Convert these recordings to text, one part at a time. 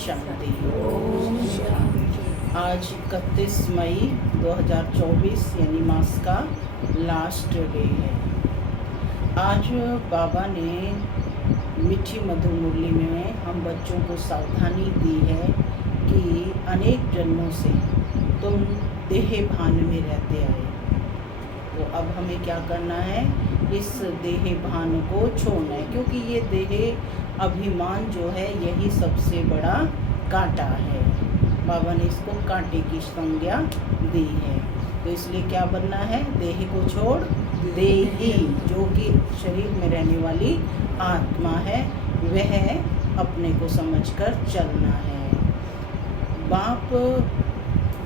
शांति। ओम शांति। आज 31 मई 2024 यानी मास का लास्ट डे है। आज बाबा ने मीठी मधुर मुरली में हम बच्चों को सावधानी दी है कि अनेक जन्मों से तुम देह भान में रहते आए, तो अब हमें क्या करना है, इस देह भान को छोड़ना है, क्योंकि ये देह अभिमान जो है यही सबसे बड़ा कांटा है। बाबा ने इसको कांटे की संज्ञा दी है, तो इसलिए क्या बनना है, देह को छोड़ देही, जो कि शरीर में रहने वाली आत्मा है, वह अपने को समझकर चलना है। बाप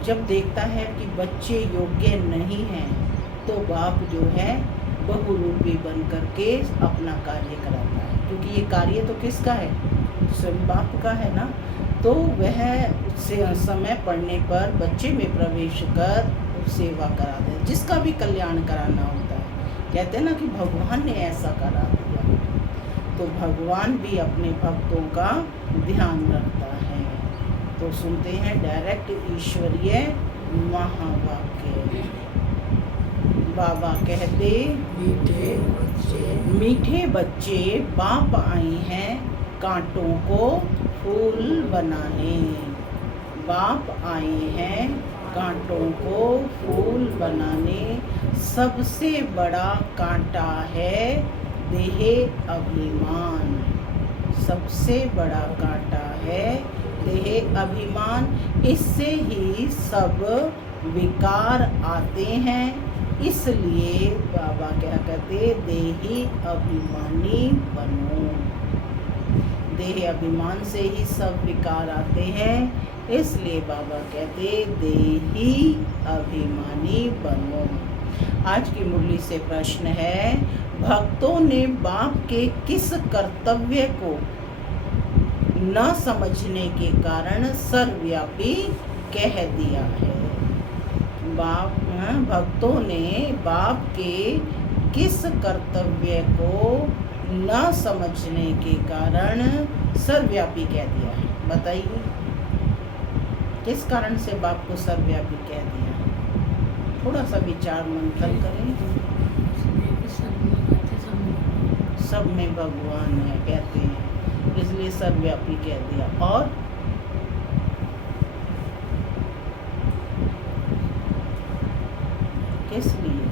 जब देखता है कि बच्चे योग्य नहीं हैं, तो बाप जो है बहुरूपी बन करके अपना कार्य कराता है, क्योंकि ये कार्य तो किसका है, स्वयं बाप का है ना। तो वह से समय पड़ने पर बच्चे में प्रवेश कर सेवा कराते हैं, जिसका भी कल्याण कराना होता है। कहते हैं ना कि भगवान ने ऐसा करा दिया, तो भगवान भी अपने भक्तों का ध्यान रखता है। तो सुनते हैं डायरेक्ट ईश्वरीय महावाक्य। बाबा कहते, मीठे बच्चे बाप आए हैं कांटों को फूल बनाने। बाप आए हैं कांटों को फूल बनाने। सबसे बड़ा कांटा है देह अभिमान। सबसे बड़ा कांटा है देह अभिमान। इससे ही सब विकार आते हैं। इसलिए बाबा क्या कहते, देही अभिमानी बनो। देह अभिमान से ही सब विकार आते हैं, इसलिए बाबा कहते देही अभिमानी बनो। आज की मुरली से प्रश्न है, भक्तों ने बाप के किस कर्तव्य को न समझने के कारण सर्वव्यापी कह दिया है। भक्तों ने बाप के किस कर्तव्य को न समझने के कारण सर्वव्यापी कह दिया है। बताइए, किस कारण से बाप को सर्वव्यापी कह दिया है? थोड़ा सा विचार मंथन करें। सब में भगवान है कहते हैं, इसलिए सर्वव्यापी कह दिया। और किस लिए?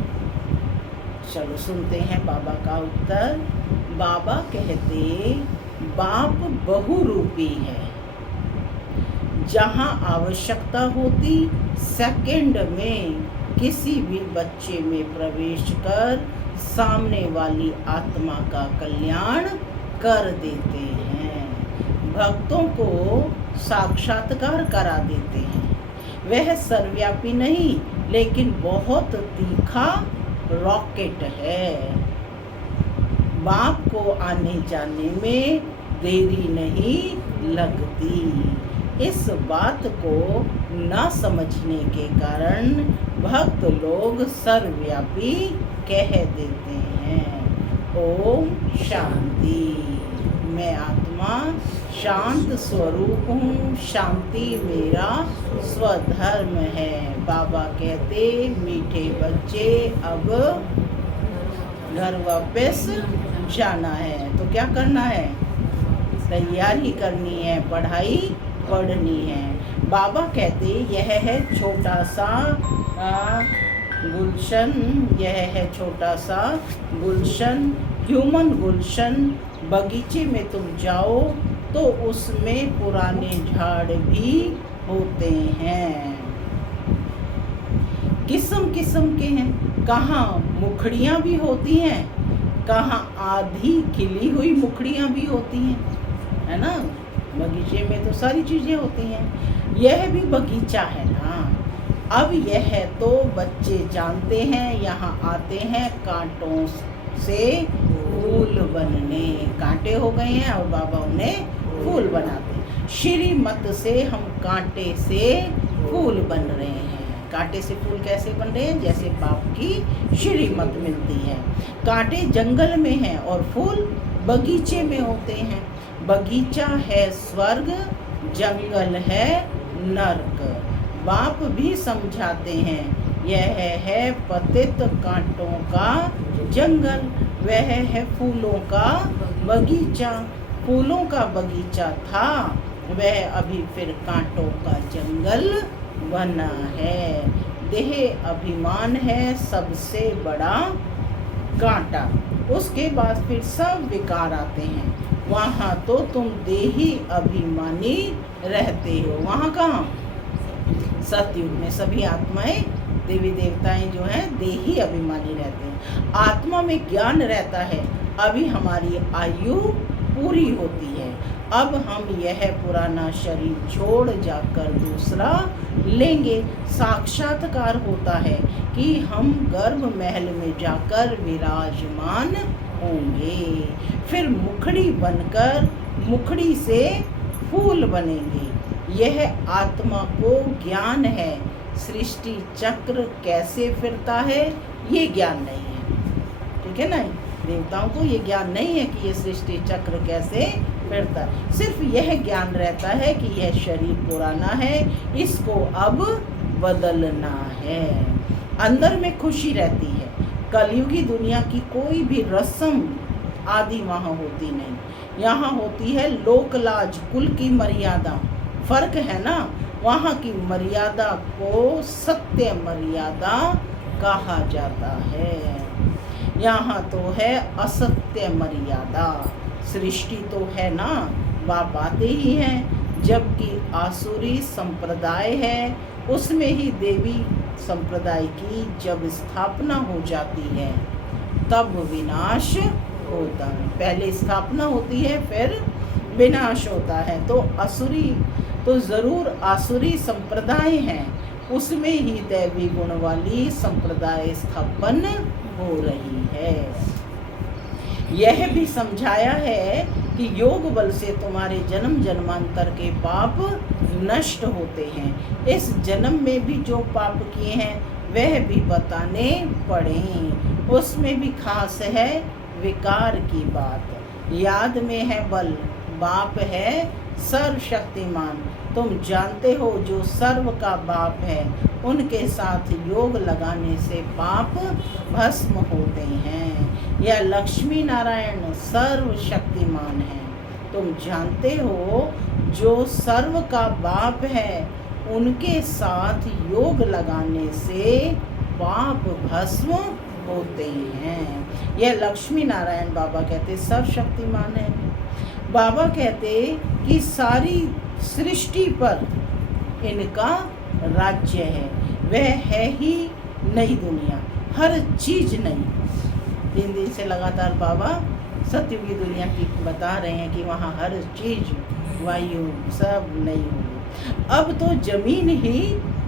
चलो सुनते हैं बाबा का उत्तर। बाबा कहते, बाप बहुरूपी है। जहाँ आवश्यकता होती सेकंड में किसी भी बच्चे में प्रवेश कर सामने वाली आत्मा का कल्याण कर देते हैं। भक्तों को साक्षात्कार करा देते हैं। वह सर्वव्यापी नहीं, लेकिन बहुत तीखा रॉकेट है। बाप को आने जाने में देरी नहीं लगती। इस बात को न समझने के कारण भक्त लोग सर्वव्यापी कह देते हैं। ओम शांति। मैं आत्मा शांत स्वरूप हूँ, शांति मेरा स्वधर्म है। बाबा कहते, मीठे बच्चे अब घर वापस जाना है, तो क्या करना है, तैयारी करनी है, पढ़ाई पढ़नी है। बाबा कहते, यह है छोटा सा गुलशन, यह है छोटा सा गुलशन, ह्यूमन गुलशन। बगीचे में तुम जाओ तो उसमें पुराने झाड़ भी होते हैं, किस्म किस्म के हैं। कहाँ मुखड़ियाँ भी होती हैं, कहाँ आधी खिली हुई मुखड़ियाँ भी होती हैं, है ना। बगीचे में तो सारी चीज़ें होती हैं, यह भी बगीचा है ना। अब यह तो बच्चे जानते हैं, यहाँ आते हैं कांटों से फूल बनने। कांटे हो गए हैं और बाबा उन्हें फूल बनाते। श्रीमत से हम कांटे से फूल बन रहे हैं। कांटे से फूल कैसे बन रहे हैं, जैसे बाप की श्रीमत मिलती है। कांटे जंगल में हैं और फूल बगीचे में होते हैं। बगीचा है स्वर्ग जंगल है नर्क। बाप भी समझाते हैं, यह है पतित कांटों का जंगल, वह है फूलों का बगीचा। फूलों का बगीचा था, वह अभी फिर कांटों का जंगल बना है। देह अभिमान है सबसे बड़ा कांटा। उसके बाद फिर सब विकार आते हैं। वहाँ तो तुम देही अभिमानी रहते हो। वहाँ कहाँ? सतयुग में सभी आत्माएं, देवी देवताएं जो हैं देही अभिमानी रहते हैं। आत्मा में ज्ञान रहता है, अभी हमारी आयु पूरी होती है। अब हम यह पुराना शरीर छोड़ जाकर दूसरा लेंगे। साक्षात्कार होता है कि हम गर्भ महल में जाकर विराजमान होंगे, फिर मुखड़ी बनकर मुखड़ी से फूल बनेंगे। यह आत्मा को ज्ञान है। सृष्टि चक्र कैसे फिरता है ये ज्ञान नहीं है, ठीक है ना। देवताओं को ये ज्ञान नहीं है कि ये सृष्टि चक्र कैसे फिरता है। सिर्फ यह ज्ञान रहता है कि यह शरीर पुराना है, इसको अब बदलना है। अंदर में खुशी रहती है। कलयुगी दुनिया की कोई भी रस्म आदि वहाँ होती नहीं। यहाँ होती है लोकलाज, कुल की मर्यादा। फर्क है ना। वहाँ की मर्यादा को सत्य मर्यादा कहा जाता है, यहाँ तो है असत्य मर्यादा। सृष्टि तो है ना, बाप आते ही हैं। जबकि आसुरी संप्रदाय है, उसमें ही देवी संप्रदाय की जब स्थापना हो जाती है तब विनाश होता है। पहले स्थापना होती है फिर विनाश होता है। तो असुरी तो ज़रूर आसुरी संप्रदाय हैं, उसमें ही दैवी गुण वाली संप्रदाय स्थापन हो रही है। यह भी समझाया है कि योग बल से तुम्हारे जन्म जन्मांतर के पाप नष्ट होते हैं। इस जन्म में भी जो पाप किए हैं वह भी बताने पड़े। उसमें भी खास है विकार की बात। याद में है बल, बाप है सर्वशक्तिमान। तुम जानते हो जो सर्व का बाप है, उनके साथ योग लगाने से पाप भस्म होते हैं। यह लक्ष्मी नारायण सर्वशक्तिमान है। तुम जानते हो जो सर्व का बाप है, उनके साथ योग लगाने से पाप भस्म होते हैं। यह लक्ष्मी नारायण बाबा कहते सर्वशक्तिमान है। बाबा कहते कि सारी सृष्टि पर इनका राज्य है। वह है ही नई दुनिया, हर चीज नई। 3 दिन से लगातार बाबा सतयुगी दुनिया की बता रहे हैं कि वहाँ हर चीज, वायु सब नई होगी। अब तो जमीन ही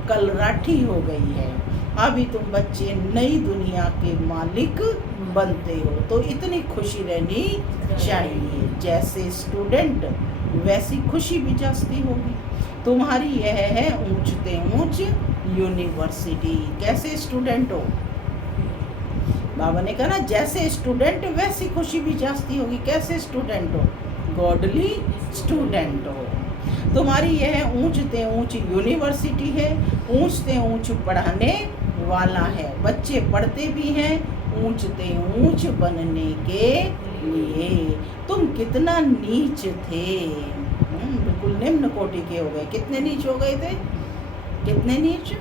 कलराठी हो गई है। अभी तुम बच्चे नई दुनिया के मालिक बनते हो, तो इतनी खुशी रहनी चाहिए। जैसे स्टूडेंट वैसी खुशी भी जास्ती होगी। तुम्हारी यह है ऊंचते ऊंच यूनिवर्सिटी। कैसे स्टूडेंट हो, बाबा ने कहा ना, जैसे स्टूडेंट वैसी खुशी भी जास्ती होगी। कैसे स्टूडेंट हो, गॉडली स्टूडेंट हो। तुम्हारी यह ऊंचते ऊंच यूनिवर्सिटी है, ऊंचते ऊंच पढ़ाने वाला है। बच्चे पढ़ते भी हैं ऊंचते ऊंच बनने के लिए। तुम कितना नीच थे, बिल्कुल निम्न कोटि के हो गए। कितने नीच हो गए थे, कितने नीच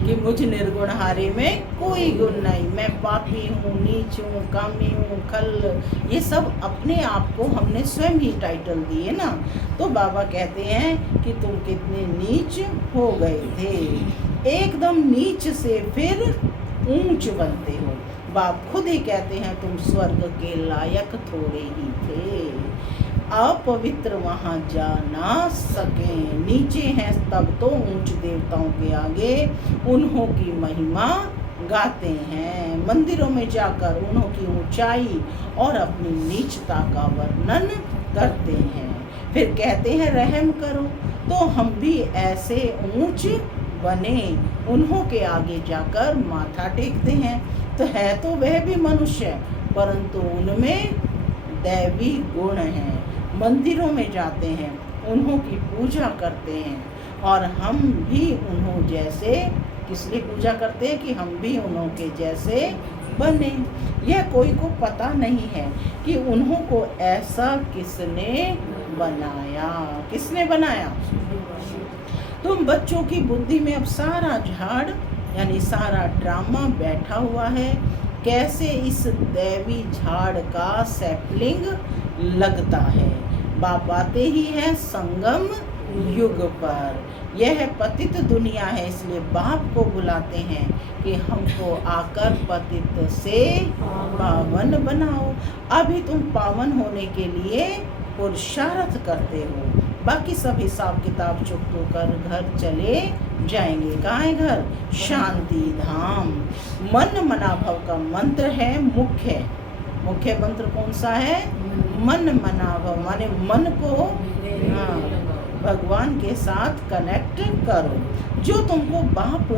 कि मुझ निर्गुणहारे में कोई गुण नहीं, मैं पापी हूँ, नीच हूँ, कामी हूँ, खल। ये सब अपने आप को हमने स्वयं ही टाइटल दिए ना। तो बाबा कहते हैं कि तुम कितने नीच हो गए थे। एकदम नीच से फिर ऊंच बनते हो। बाप खुद ही कहते हैं तुम स्वर्ग के लायक थोड़े ही थे, अपवित्र वहाँ जा ना सके। नीचे हैं तब तो ऊंच देवताओं के आगे उन्हों की महिमा गाते हैं। मंदिरों में जाकर उन्हों की ऊंचाई और अपनी नीचता का वर्णन करते हैं। फिर कहते हैं रहम करो तो हम भी ऐसे ऊंच बने। उन्हों के आगे जाकर माथा टेकते हैं। तो है तो वह भी मनुष्य, परंतु उनमें दैवी गुण हैं। मंदिरों में जाते हैं, उन्हों की पूजा करते हैं, और हम भी उन्हों जैसे किस लिए पूजा करते हैं कि हम भी उन्हों के जैसे बने। यह कोई को पता नहीं है कि उन्हों को ऐसा किसने बनाया। किसने बनाया? तुम बच्चों की बुद्धि में अब सारा झाड़ यानी सारा ड्रामा बैठा हुआ है। कैसे इस दैवी झाड़ का सैपलिंग लगता है। बाप आते ही है संगम युग पर। यह पतित दुनिया है, इसलिए बाप को बुलाते हैं कि हमको आकर पतित से पावन बनाओ। अभी तुम पावन होने के लिए पुरुषार्थ करते हो, बाकी सब हिसाब किताब चुकतो कर घर चले जाएंगे। कहाँ है घर? शांति धाम। मन मनाभव का मंत्र है मुख्य मंत्र कौन सा है? मन मनाभव, माने मन को भगवान के साथ कनेक्ट करो। जो तुमको बाप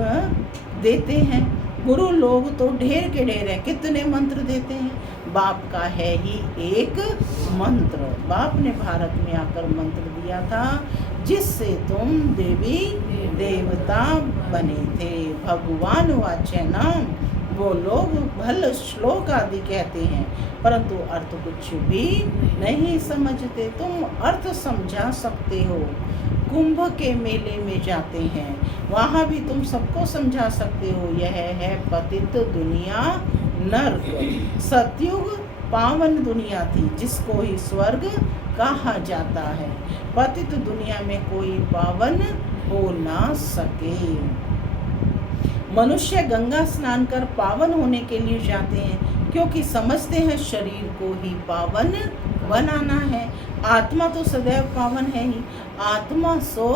देते हैं, गुरु लोग तो ढेर के ढेर है, कितने मंत्र देते हैं। बाप का है ही एक मंत्र। बाप ने भारत में आकर मंत्र दिया था जिससे तुम देवी देवता बने थे। भगवान वाच्य नाम वो लोग भल श्लोक आदि कहते हैं, परंतु अर्थ कुछ भी नहीं समझते। तुम अर्थ समझा सकते हो। कुंभ के मेले में जाते हैं, वहाँ भी तुम सबको समझा सकते हो। यह है पतित दुनिया नर्क। सतयुग पावन दुनिया थी जिसको ही स्वर्ग कहा जाता है। पतित दुनिया में कोई पावन हो ना सके। मनुष्य गंगा स्नान कर पावन होने के लिए जाते हैं, क्योंकि समझते हैं शरीर को ही पावन बनाना है। आत्मा तो सदैव पावन है ही। आत्मा सो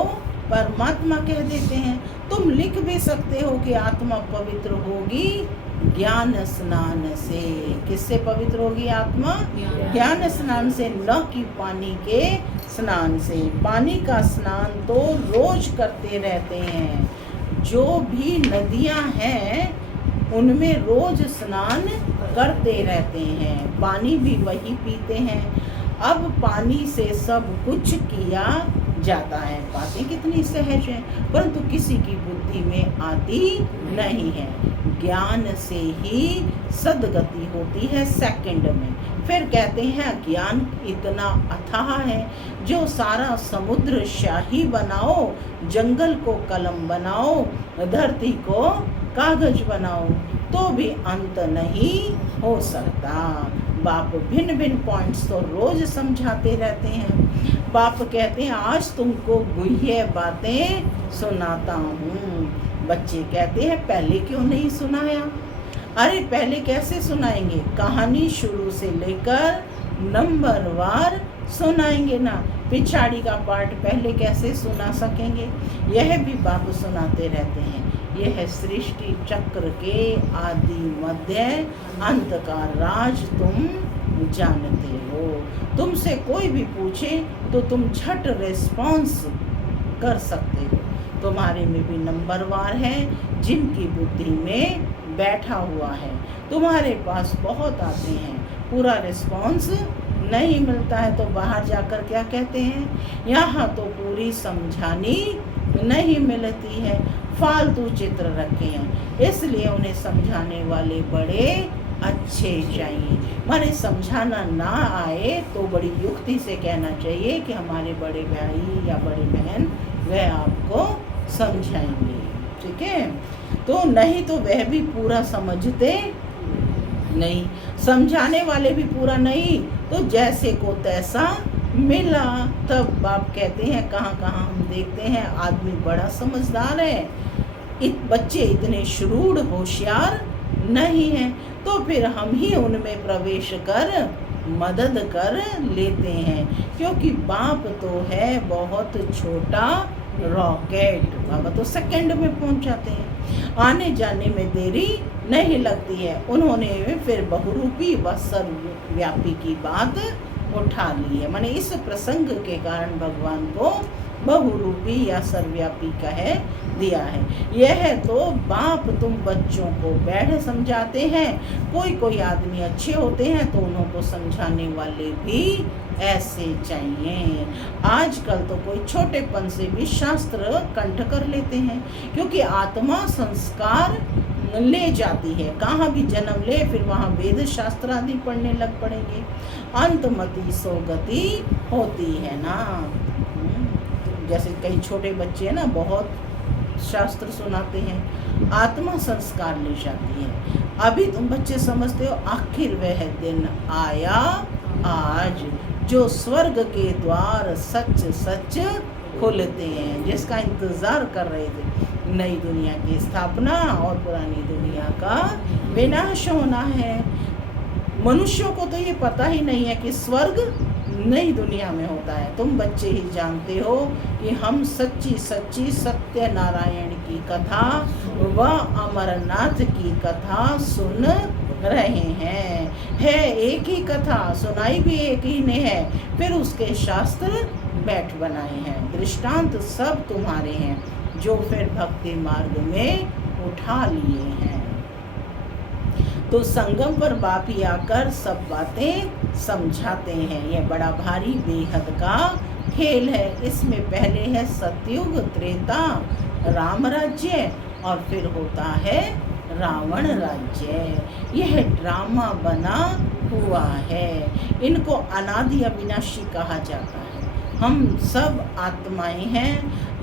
परमात्मा कह देते हैं। तुम लिख भी सकते हो कि आत्मा पवित्र होगी ज्ञान स्नान से। किससे पवित्र होगी आत्मा? ज्ञान स्नान से, न कि पानी के स्नान से। पानी का स्नान तो रोज करते रहते हैं। जो भी नदियां हैं उनमें रोज स्नान करते रहते हैं, पानी भी वही पीते हैं। अब पानी से सब कुछ किया जाता है। बातें कितनी सहज हैं, परंतु किसी की बुद्धि में आती नहीं है। ज्ञान से ही सदगति होती है सेकंड में। फिर कहते हैं ज्ञान इतना अथाह है, जो सारा समुद्र शाही बनाओ, जंगल को कलम बनाओ, धरती को कागज बनाओ, तो भी अंत नहीं हो सकता। बाप भिन्न भिन्न पॉइंट्स तो रोज समझाते रहते हैं। बाप कहते हैं आज तुमको गुह्य बातें सुनाता हूँ। बच्चे कहते हैं पहले क्यों नहीं सुनाया? अरे पहले कैसे सुनाएंगे? कहानी शुरू से लेकर नंबर वार सुनाएंगे ना। पिछाड़ी का पार्ट पहले कैसे सुना सकेंगे? यह भी बाप सुनाते रहते हैं। यह सृष्टि चक्र के आदि मध्य अंत का राज तुम जानते हो। तुमसे कोई भी पूछे तो तुम झट रिस्पॉन्स कर सकते हो। तुम्हारे में भी नंबरवार है जिनकी बुद्धि में बैठा हुआ है। तुम्हारे पास बहुत आते हैं, पूरा रिस्पॉन्स नहीं मिलता है तो बाहर जाकर क्या कहते हैं? यहाँ तो पूरी समझानी नहीं मिलती है, फालतू चित्र रखे हैं, इसलिए उन्हें समझाने वाले बड़े अच्छे चाहिए। माने समझाना ना आए तो बड़ी युक्ति से कहना चाहिए कि हमारे बड़े भाई या बड़ी बहन वह आपको समझाएंगे, ठीक है। तो नहीं तो वह भी पूरा समझते नहीं, समझाने वाले भी पूरा नहीं, तो जैसे को तैसा मिला। तब बाप कहते हैं कहाँ कहाँ हम देखते हैं आदमी बड़ा समझदार है, बच्चे इतने श्रूड होशियार नहीं हैं, तो फिर हम ही उनमें प्रवेश कर मदद कर लेते हैं। क्योंकि बाप तो है बहुत छोटा रॉकेट, बाबा तो सेकंड में पहुंच जाते हैं, आने जाने में देरी नहीं लगती है। उन्होंने फिर बहुरूपी व सर्वव्यापी की बात उठा ली है। माने इस प्रसंग के कारण भगवान को बहुरूपी या सर्वव्यापी कह दिया है। यह तो बाप तुम बच्चों को बैठ समझाते हैं, कोई कोई आदमी अच्छे होते हैं तो उन्हों को समझाने वाले भी ऐसे चाहिए। आजकल तो कोई छोटेपन से भी शास्त्र कंठ कर लेते हैं, क्योंकि आत्मा संस्कार ले जाती है। कहाँ भी जन्म ले फिर वहाँ वेद शास्त्र आदि पढ़ने लग पड़ेंगे। अंतमति सो गति होती है ना। जैसे कई छोटे बच्चे हैं ना, बहुत शास्त्र सुनाते हैं, आत्मा संस्कार ले जाती है। अभी तुम बच्चे समझते हो आखिर वह दिन आया आज, जो स्वर्ग के द्वार सच सच खुलते हैं, जिसका इंतजार कर रहे थे। नई दुनिया की स्थापना और पुरानी दुनिया का विनाश होना है। मनुष्यों को तो ये पता ही नहीं है कि स्वर्ग नई दुनिया में होता है। तुम बच्चे ही जानते हो कि हम सच्ची सच्ची सत्य नारायण की कथा व अमरनाथ की कथा सुन रहे हैं। है एक ही कथा, सुनाई भी एक ही ने है, फिर उसके शास्त्र बैठ बनाए हैं, दृष्टांत सब तुम्हारे हैं, जो फिर भक्ति मार्ग में उठा लिए हैं। तो संगम पर बाप ही आकर सब बातें समझाते हैं। यह बड़ा भारी बेहद का खेल है। इसमें पहले है सतयुग, त्रेता, राम राज्य और फिर होता है रावण राज्य। यह ड्रामा बना हुआ है। इनको अनादि अविनाशी कहा जाता है। हम सब आत्माएं हैं।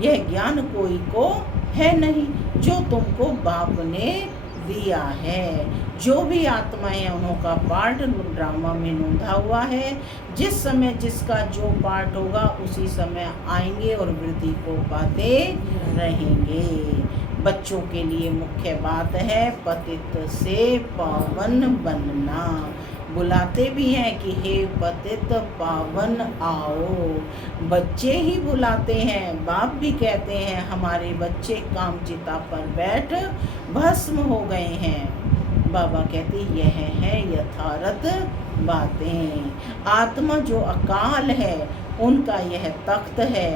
यह ज्ञान कोई को है नहीं, जो तुमको बाप ने दिया है। जो भी आत्माएं हैं उन्हों का पार्ट ड्रामा में नोंधा हुआ है। जिस समय जिसका जो पार्ट होगा उसी समय आएंगे और वृद्धि को पाते रहेंगे। बच्चों के लिए मुख्य बात है पतित से पावन बनना। बुलाते भी हैं कि हे पतित पावन आओ। बच्चे ही बुलाते हैं, बाप भी कहते हैं हमारे बच्चे कामचिता पर बैठ भस्म हो गए हैं। बाबा कहते यह है यथार्थ बातें। आत्मा जो अकाल है उनका यह तख्त है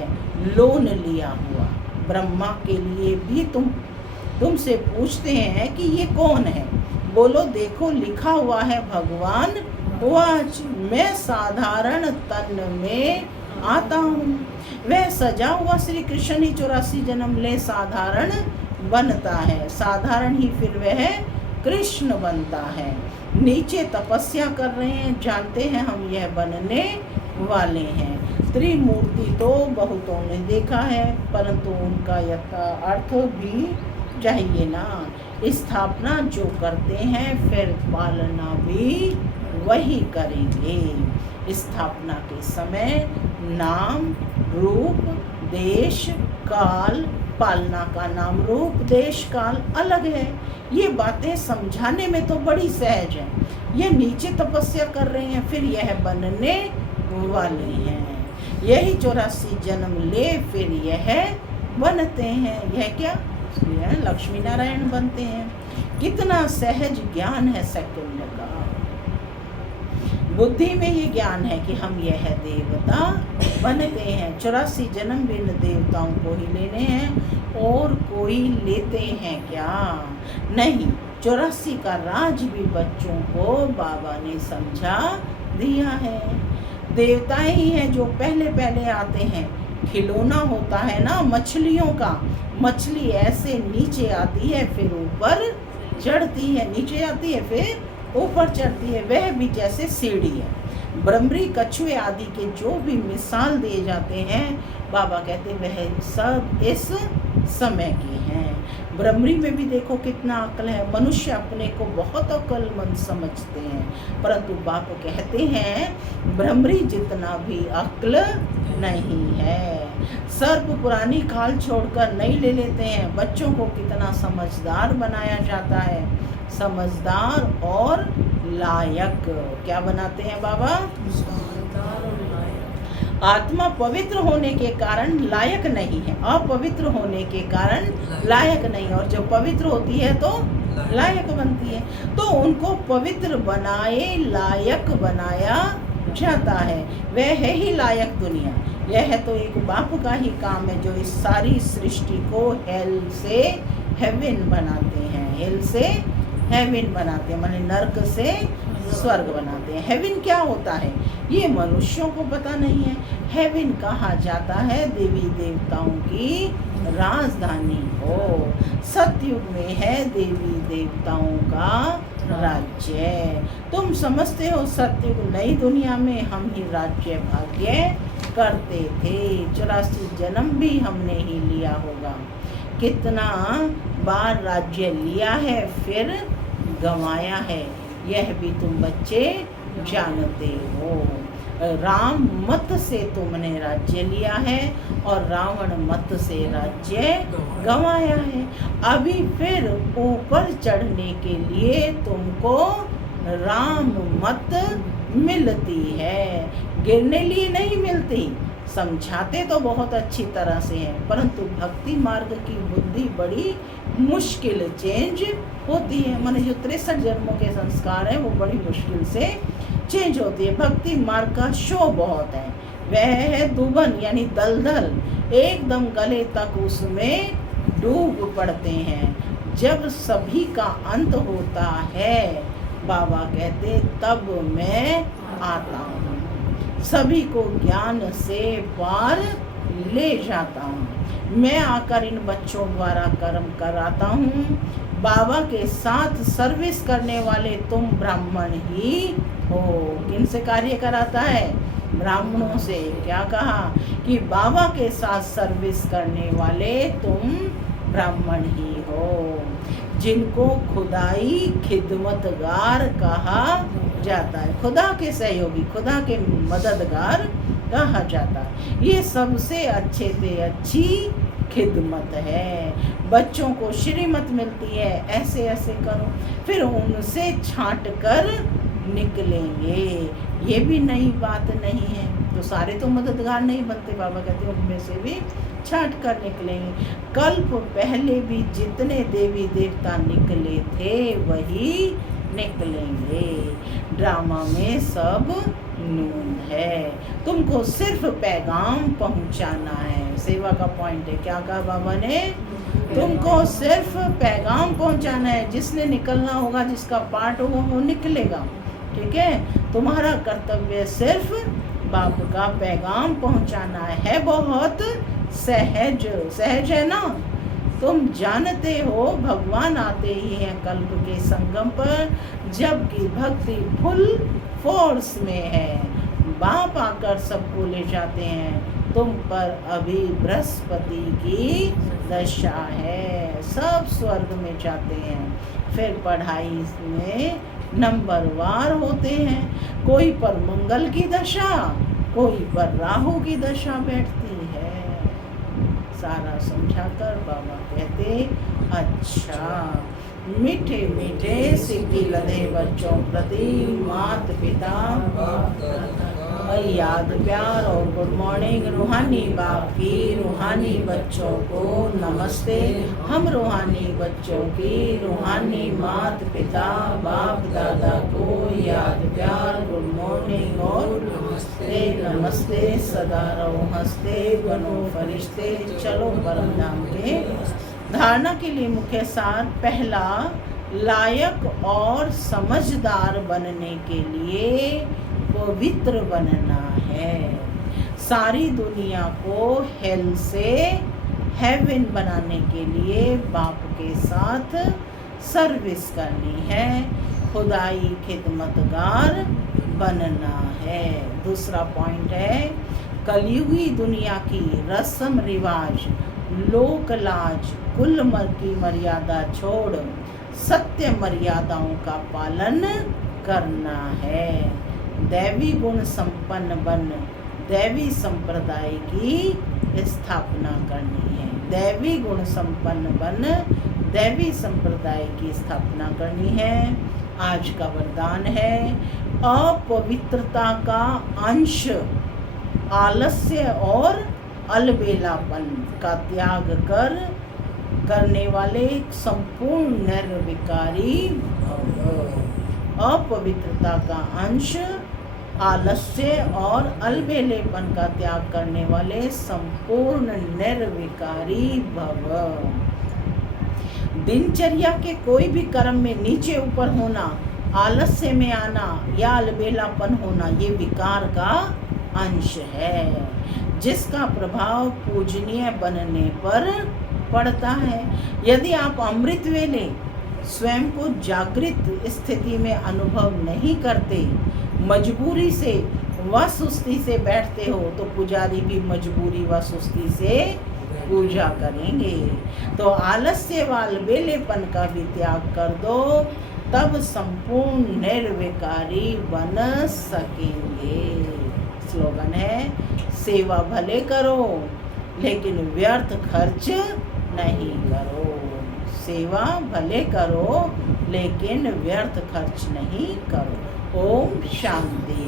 लोन लिया हुआ। ब्रह्मा के लिए भी तुमसे पूछते हैं कि ये कौन है। बोलो देखो लिखा हुआ है भगवान वाच, मैं साधारण तन में आता हूँ। वह सजा हुआ श्री कृष्ण ही 84 जन्म ले साधारण बनता है। साधारण ही फिर वह कृष्ण बनता है। नीचे तपस्या कर रहे हैं, जानते हैं हम यह बनने वाले हैं। त्रिमूर्ति तो बहुतों ने देखा है, परंतु उनका यथार्थ भी चाहिए ना। स्थापना जो करते हैं फिर पालना भी वही करेंगे। स्थापना के समय नाम रूप देश काल, पालना का नाम रूप देश काल अलग है। ये बातें समझाने में तो बड़ी सहज है। ये नीचे तपस्या कर रहे हैं, फिर यह बनने वाले हैं। यही 84 जन्म ले फिर यह बनते हैं। यह क्या लक्ष्मी नारायण बनते हैं। कितना सहज ज्ञान है सेकंड का। बुद्धि में ये ज्ञान है कि हम यह देवता बनते हैं। 84 जन्म बिन देवताओं को ही लेने हैं, और कोई लेते हैं क्या? नहीं। 84 का राज भी बच्चों को बाबा ने समझा दिया है। देवताएं ही हैं जो पहले पहले आते हैं। खिलौना होता है ना मछलियों का, मछली ऐसे नीचे आती है फिर ऊपर चढ़ती है, नीचे आती है फिर ऊपर चढ़ती है। वह भी जैसे सीढ़ी है। ब्रह्मरी कछुए आदि के जो भी मिसाल दिए जाते हैं, बाबा कहते वह सब इस समय के हैं। ब्रह्मरी में भी देखो कितना अक्ल है। मनुष्य अपने को बहुत अक्लमंद समझते हैं, परंतु बाप कहते हैं ब्रह्मरी जितना भी अक्ल नहीं है। सर्प पुरानी खाल छोड़कर नई ले लेते हैं। बच्चों को कितना समझदार बनाया जाता है। समझदार और लायक क्या बनाते हैं बाबा? आत्मा पवित्र होने के कारण लायक नहीं है, अपवित्र होने के कारण लायक नहीं, और जब पवित्र होती है तो लायक बनती है। तो उनको पवित्र बनाए लायक बनाया जाता है वह है ही लायक दुनिया। यह तो एक बाप का ही काम है जो इस सारी सृष्टि को हेल से हेवन बनाते हैं। हेल से हेवन बनाते हैं माने नर्क से स्वर्ग बनाते हैं। हेवन क्या होता है ये मनुष्यों को पता नहीं है। हेवन कहा जाता है देवी देवताओं की राजधानी को। सतयुग में है देवी देवताओं का राज्य। तुम समझते हो सतयुग नई दुनिया में हम ही राज्य भाग्य करते थे। 84 जन्म भी हमने ही लिया होगा। कितना बार राज्य लिया है फिर गंवाया है यह भी तुम बच्चे जानते हो। राम मत से तुमने राज्य लिया है और रावण मत से राज्य गंवाया है। अभी फिर ऊपर चढ़ने के लिए तुमको राम मत मिलती है, गिरने लिए नहीं मिलती। समझाते तो बहुत अच्छी तरह से हैं परंतु भक्ति मार्ग की बुद्धि बड़ी मुश्किल चेंज होती है। माने जो 63 जन्मों के संस्कार हैं वो बड़ी मुश्किल से चेंज होती है। भक्ति मार्ग का शो बहुत है। वह है दुबन यानी दलदल, एकदम गले तक उसमें डूब पड़ते हैं। जब सभी का अंत होता है बाबा कहते तब मैं आता हूँ, सभी को ज्ञान से पार ले जाता हूँ। मैं आकर इन बच्चों द्वारा कर्म कराता हूँ। बाबा के साथ सर्विस करने वाले तुम ब्राह्मण ही हो। किनसे कार्य कराता है? ब्राह्मणों से। क्या कहा कि बाबा के साथ सर्विस करने वाले तुम ब्राह्मण ही हो, जिनको खुदाई खिदमतगार कहा जाता है। खुदा के सहयोगी, खुदा के मददगार कहा जाता है। ये सबसे अच्छे से अच्छी खिदमत है। बच्चों को श्रीमत मिलती है ऐसे ऐसे करो, फिर उनसे छांट कर निकलेंगे। ये भी नई बात नहीं है। तो सारे तो मददगार नहीं बनते, बाबा कहते उनमें से भी छांट कर निकलेंगे। कल्प पहले भी जितने देवी देवता निकले थे वही निकलेंगे। ड्रामा में सब नून है, तुमको सिर्फ पैगाम पहुंचाना है। सेवा का पॉइंट है। क्या कहा बाबा ने? तुमको सिर्फ पैगाम पहुंचाना है। जिसने निकलना होगा, जिसका पार्ट होगा वो निकलेगा। ठीक है, तुम्हारा कर्तव्य सिर्फ बाप का पैगाम पहुंचाना है। बहुत सहज सहज है ना। तुम जानते हो भगवान आते ही हैं कल्प के संगम पर, जबकि भक्ति फुल फोर्स में है। बाप आकर सबको ले जाते हैं। तुम पर अभी बृहस्पति की दशा है। सब स्वर्ग में जाते हैं। फिर पढ़ाई में नंबरवार होते हैं। कोई पर मंगल की दशा, कोई पर राहु की दशा बैठती है। सारा समझाकर बाबा कहते अच्छा। मीठे मीठे सिक्की लदे बच्चों प्रति माता पिता याद प्यार और गुड मॉर्निंग। रूहानी बाप की रूहानी बच्चों को नमस्ते। हम रूहानी बच्चों की रूहानी माता पिता बाप दादा को याद प्यार गुड मॉर्निंग और नमस्ते। नमस्ते सदा रहो हंसते बनो फरिश्ते। चलो परम धाम के धारणा के लिए मुख्य सार। पहला, लायक और समझदार बनने के लिए पवित्र बनना है। सारी दुनिया को हेल से हेवन बनाने के लिए बाप के साथ सर्विस करनी है। खुदाई खिदमतगार बनना है। दूसरा पॉइंट है, कलयुगी दुनिया की रस्म रिवाज, लोक लाज, कुल की मर्यादा छोड़ सत्य मर्यादाओं का पालन करना है। दैवी गुण संपन्न बन दैवी संप्रदाय की स्थापना करनी है। दैवी गुण संपन्न बन दैवी संप्रदाय की स्थापना करनी है। आज का वरदान है, अपवित्रता का अंश, आलस्य और अलबेलापन का त्याग करने वाले संपूर्ण निर्विकारी भव। अपवित्रता का अंश, आलस्य और अलबेलेपन का त्याग करने वाले संपूर्ण निर्विकारी भव। दिनचर्या के कोई भी कर्म में नीचे ऊपर होना, आलस्य में आना या अलबेलापन होना, ये विकार का अंश है, जिसका प्रभाव पूजनीय बनने पर पड़ता है। यदि आप अमृत वेले स्वयं को जागृत स्थिति में अनुभव नहीं करते, मजबूरी से व सुस्ती से बैठते हो, तो पुजारी भी मजबूरी व सुस्ती से पूजा करेंगे। तो आलस्य व अलबेलेपन का भी त्याग कर दो, तब संपूर्ण निर्विकारी बन सकेंगे। स्लोगन है, सेवा भले करो लेकिन व्यर्थ खर्च नहीं करो। सेवा भले करो लेकिन व्यर्थ खर्च नहीं करो। ओम शांति।